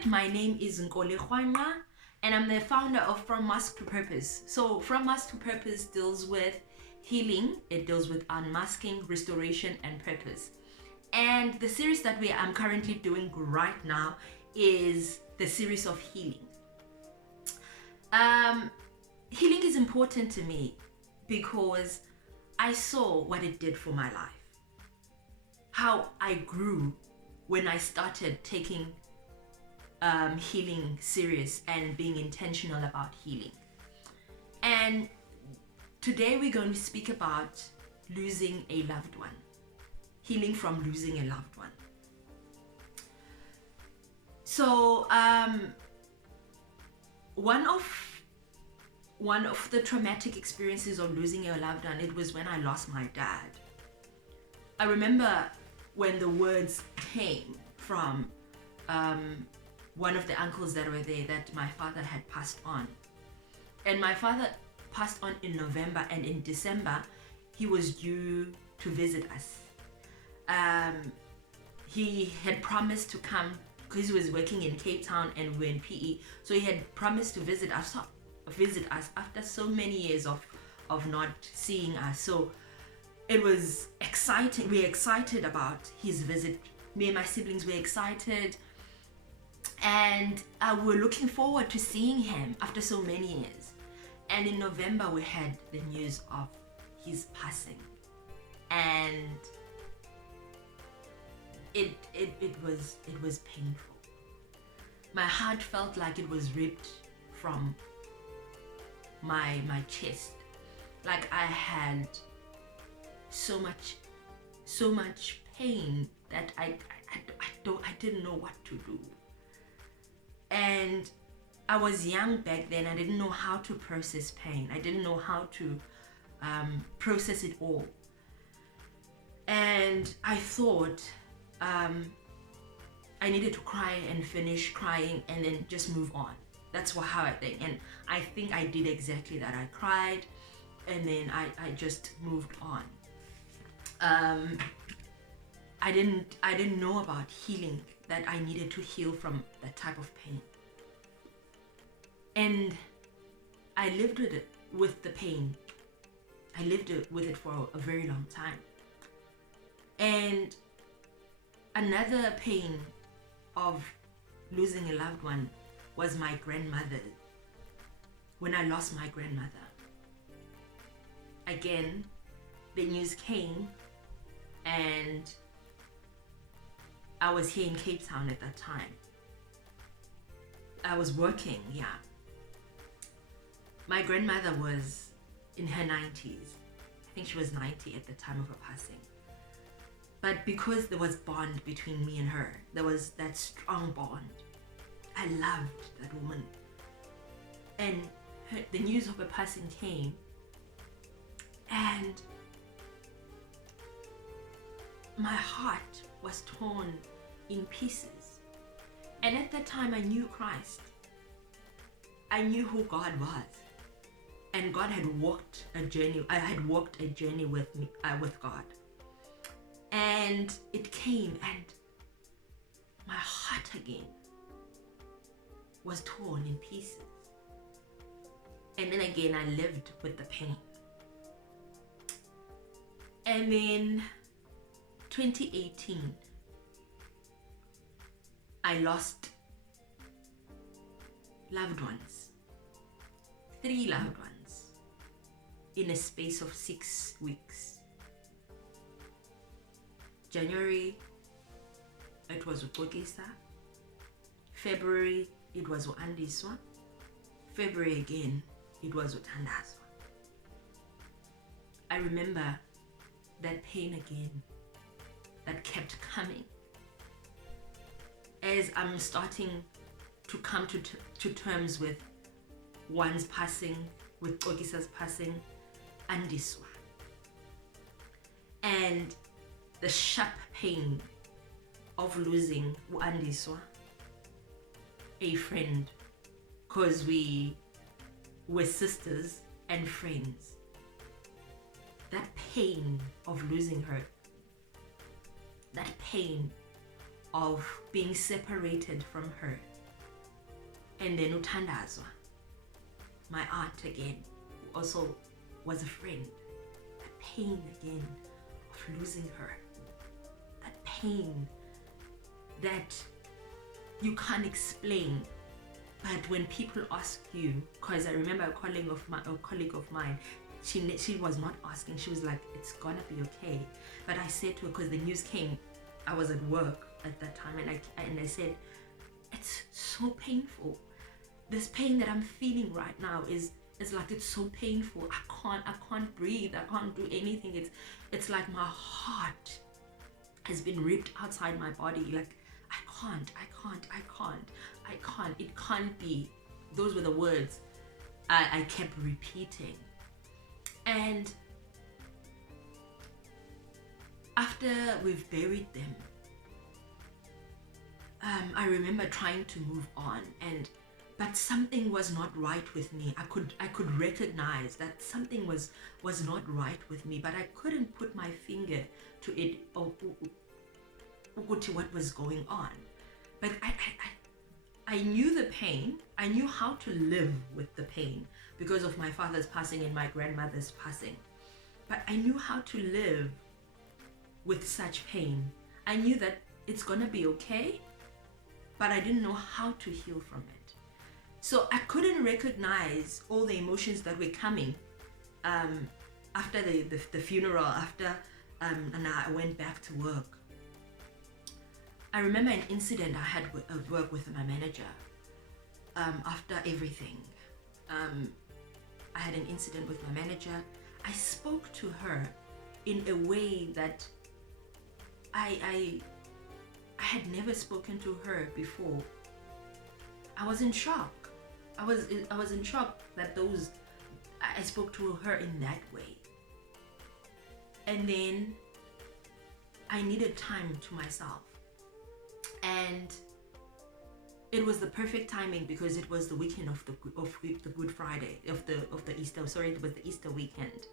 started, my name is Nkole Khwanqa, and I'm the founder of From Mask to Purpose. So From Mask to Purpose deals with healing, it deals with unmasking, restoration, and purpose. And the series that I'm currently doing right now is the series of healing. Healing is important to me because I saw what it did for my life. How I grew when I started taking healing serious and being intentional about healing. And today we're going to speak about losing a loved one, healing from losing a loved one. So one of the traumatic experiences of losing a loved one, it was when I lost my dad. I remember when the words came from one of the uncles that were there that my father had passed on. And my father passed on in November, and in December he was due to visit us. He had promised to come because he was working in Cape Town and we're in PE, so he had promised to visit us after so many years of not seeing us. So it was exciting. We were excited about his visit. Me and my siblings were excited, and we were looking forward to seeing him after so many years. And in November we had the news of his passing, and it was painful. My heart felt like it was ripped from my chest. Like I had so much pain that I didn't know what to do. And I was young back then. I didn't know how to process pain. I didn't know how to process it all. And I thought I needed to cry and finish crying and then just move on. That's how I think. And I think I did exactly that. I cried and then I just moved on. I didn't know about healing, that I needed to heal from that type of pain. And I lived with the pain. I lived with it for a very long time. And another pain of losing a loved one was my grandmother. When I lost my grandmother, again, the news came, and I was here in Cape Town at that time. I was working, yeah. My grandmother was in her 90s. I think she was 90 at the time of her passing. But because there was bond between me and her, there was that strong bond. I loved that woman. And the news of her passing came, and my heart was torn in pieces. And at that time I knew Christ. I knew who God was. And God had walked a journey. I had walked a journey with God. And it came, and my heart again was torn in pieces. And then again I lived with the pain. And in 2018, I lost loved ones. 3 loved ones in a space of 6 weeks. January, it was uXokisa. February, it was uAndiswa. February again, it was uThandazwa. I remember that pain again that kept coming as I'm starting to come to terms with one's passing, with uXokisa's passing, Andiswa. And the sharp pain of losing uAndiswa, a friend, because we were sisters and friends. That pain of losing her, that pain of being separated from her, And then Uthandazwa, my aunt again, who also was a friend. That pain again of losing her. That pain that you can't explain. But when people ask you, because I remember a colleague of mine, she was not asking. She was like, it's gonna be okay. But I said to her, because the news came, I was at work at that time, and I said, it's so painful. This pain that I'm feeling right now is like, it's so painful. I can't breathe. I can't do anything. It's like my heart has been ripped outside my body. Like, I can't. It can't be. Those were the words I kept repeating. And after we've buried them, I remember trying to move on, but something was not right with me. I could recognize that something was not right with me, but I couldn't put my finger to it or to what was going on. But I knew the pain. I knew how to live with the pain because of my father's passing and my grandmother's passing. But I knew how to live with such pain. I knew that it's gonna be okay, but I didn't know how to heal from it. So I couldn't recognize all the emotions that were coming after the funeral, and I went back to work. I remember an incident I had at work with my manager. After everything, I had an incident with my manager. I spoke to her in a way that I had never spoken to her before. I was in shock. I was in shock that I spoke to her in that way. And then I needed time to myself. And it was the perfect timing because it was the weekend of the Good Friday of the Easter. Sorry, it was the Easter weekend.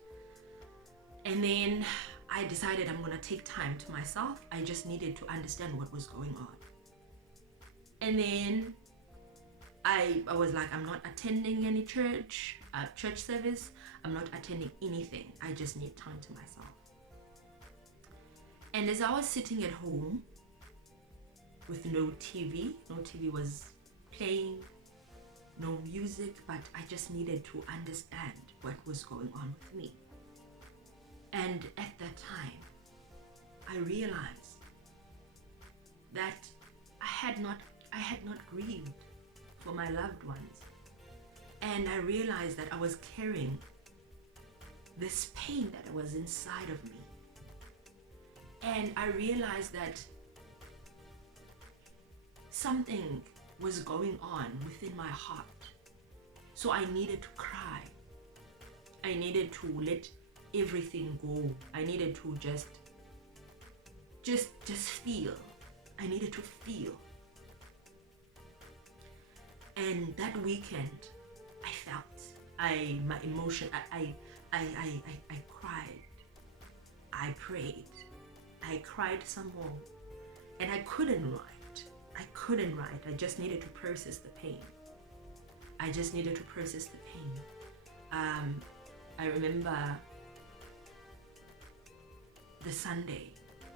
And then I decided I'm gonna take time to myself. I just needed to understand what was going on. And then I was like, I'm not attending any church service. I'm not attending anything. I just need time to myself. And as I was sitting at home with no TV was playing, no music, but I just needed to understand what was going on with me. And at that time, I realized that I had not grieved for my loved ones. And I realized that I was carrying this pain that was inside of me. And I realized that something was going on within my heart. So I needed to cry. I needed to let everything go. I needed to just feel. I needed to feel. And that weekend, I felt my emotion. I cried. I prayed. I cried some more, and I couldn't write. I just needed to process the pain. I remember the Sunday,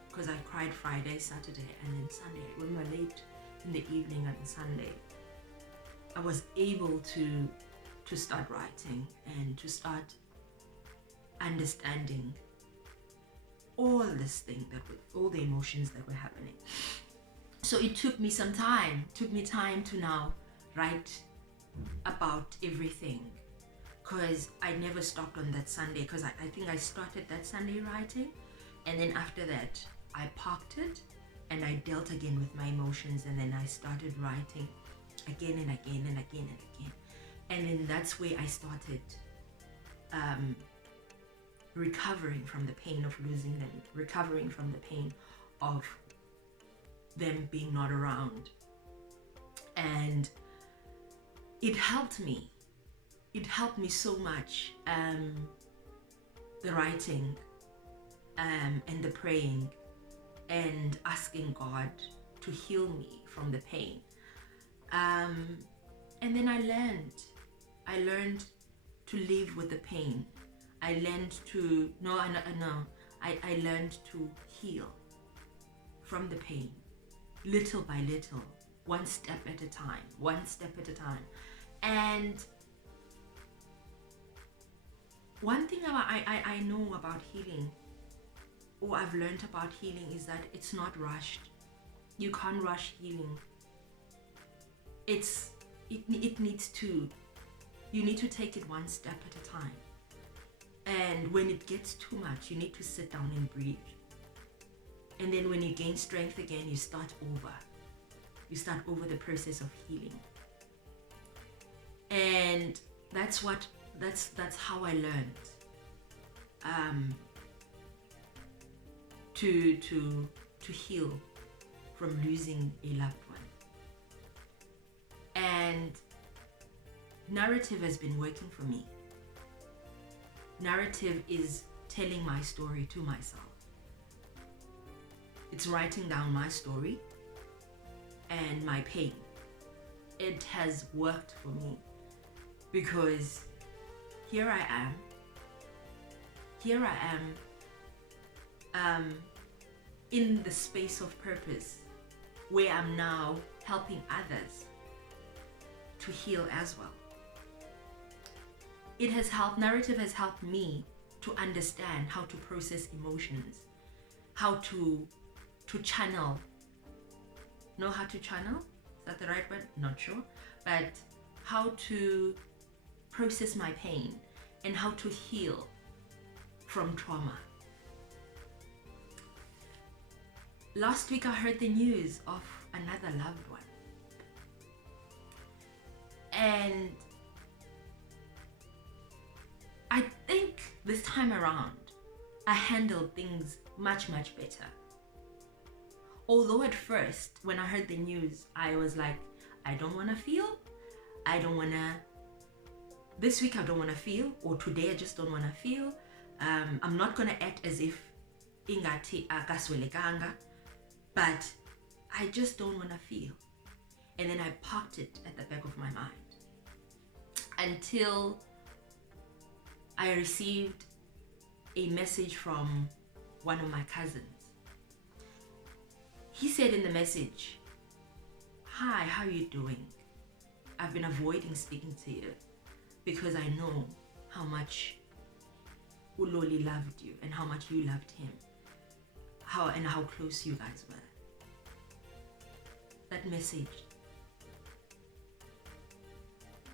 because I cried Friday, Saturday, and then Sunday. I remember late in the evening on Sunday, I was able to start writing and to start understanding all this thing all the emotions that were happening. So it took me time to now write about everything, because I never stopped on that Sunday, because I think I started that Sunday writing, and then after that I parked it and I dealt again with my emotions, and then I started writing again and again and again and again. And then that's where I started recovering from the pain of losing them, recovering from the pain of them being not around. And it helped me so much, the writing and the praying and asking God to heal me from the pain. And then I learned to live with the pain. I learned to, I learned to heal from the pain, little by little, one step at a time. And one thing I know about healing, or I've learned about healing, is that it's not rushed. You can't rush healing. It needs to, you need to take it one step at a time. And when it gets too much, you need to sit down and breathe. And then when you gain strength again, you start over. You start over the process of healing. And that's how I learned to heal from losing a loved one. And narrative has been working for me. Narrative is telling my story to myself. It's writing down my story and my pain. It has worked for me because here I am in the space of purpose where I'm now helping others to heal as well. Narrative has helped me to understand how to process emotions, how to channel. Know how to channel? Is that the right word? Not sure. But how to process my pain and how to heal from trauma. Last week I heard the news of another loved one. And I think this time around, I handled things much, much better. Although at first, when I heard the news, I was like, I don't want to feel. This week I don't want to feel, or today I just don't want to feel. I'm not going to act as if ingati akaswelekanga, but I just don't want to feel. And then I parked it at the back of my mind until I received a message from one of my cousins. He said in the message, "Hi, how are you doing? I've been avoiding speaking to you because I know how much Uloli loved you and how much you loved him, how close you guys were." That message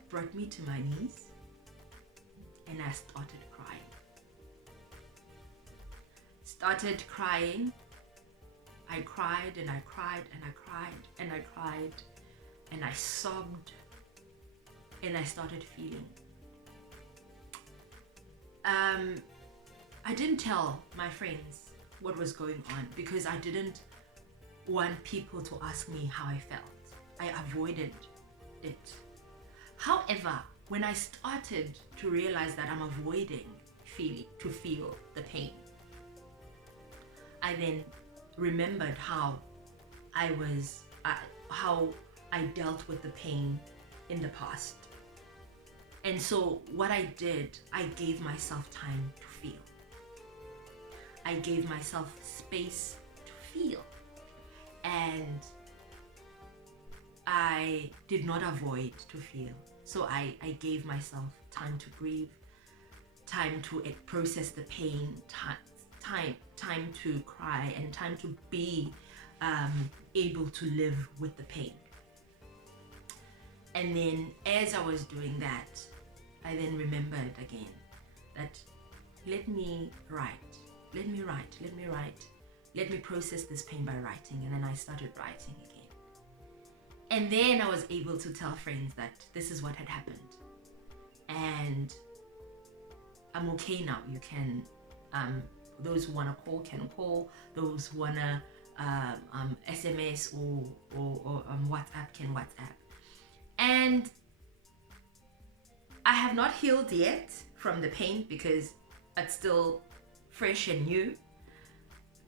brought me to my knees and I started crying. I cried and I cried and I cried and I cried and I sobbed and I started feeling. I didn't tell my friends what was going on because I didn't want people to ask me how I felt. I avoided it. However, when I started to realize that I'm avoiding to feel the pain, I then remembered how I dealt with the pain in the past. And so what I did, I gave myself time to feel. I gave myself space to feel. And I did not avoid to feel. So I gave myself time to grieve, time to process the pain, time to cry, and time to be able to live with the pain. And then as I was doing that, I then remembered again that let me process this pain by writing. And then I started writing again. And then I was able to tell friends that this is what had happened. And I'm okay now. You can, those who want to call can call. Those who want to SMS or WhatsApp can WhatsApp. And I have not healed yet from the pain because it's still fresh and new.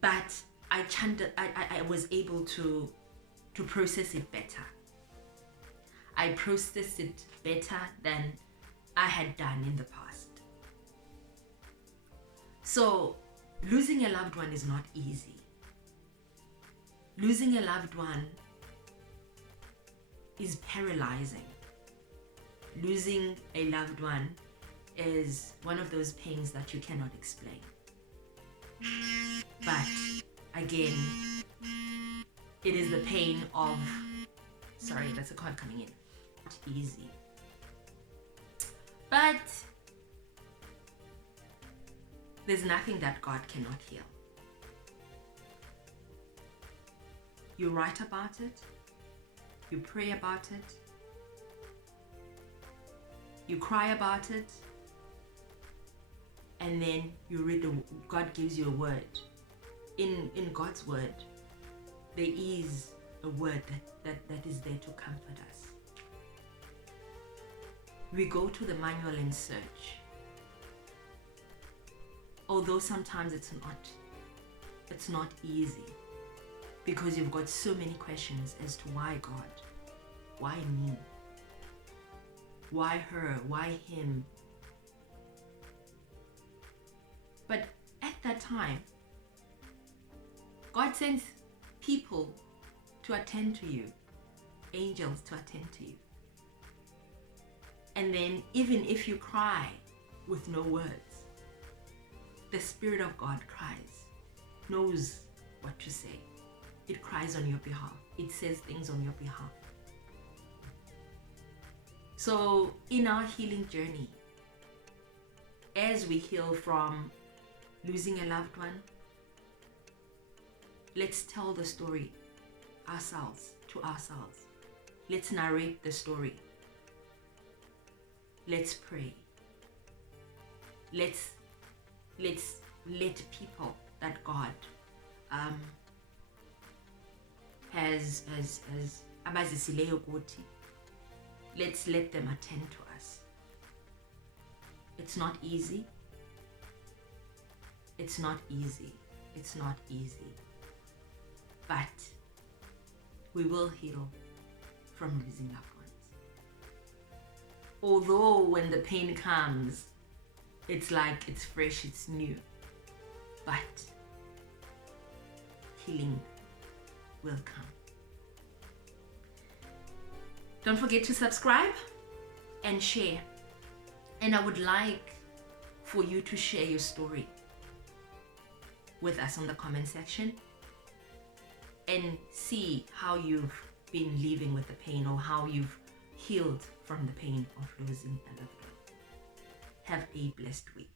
But I was able to process it better. I processed it better than I had done in the past. So, losing a loved one is not easy. Losing a loved one is paralyzing. Losing a loved one is one of those pains that you cannot explain. But again, it is the pain of, sorry, that's a card coming in. Not easy. But there's nothing that God cannot heal. You write about it, you pray about it, you cry about it, and then you read God gives you a word. In God's word, there is a word that is there to comfort us. We go to the manual and search. Although sometimes it's not easy, because you've got so many questions as to why God, why me, why her, why him. But at that time, God sends people to attend to you, angels to attend to you. And then even if you cry with no words, the Spirit of God cries, knows what to say. It cries on your behalf. It says things on your behalf. So in our healing journey, as we heal from losing a loved one, let's tell the story ourselves, to ourselves. Let's narrate the story. Let's pray. Let's let people that God has abazisileyo kuthi, let's let them attend to us. It's not easy. It's not easy. It's not easy. But we will heal from losing loved ones. Although when the pain comes, it's like it's fresh, it's new. But healing will come. Don't forget to subscribe and share. And I would like for you to share your story with us on the comment section and see how you've been living with the pain, or how you've healed from the pain of losing a loved one. Have a blessed week.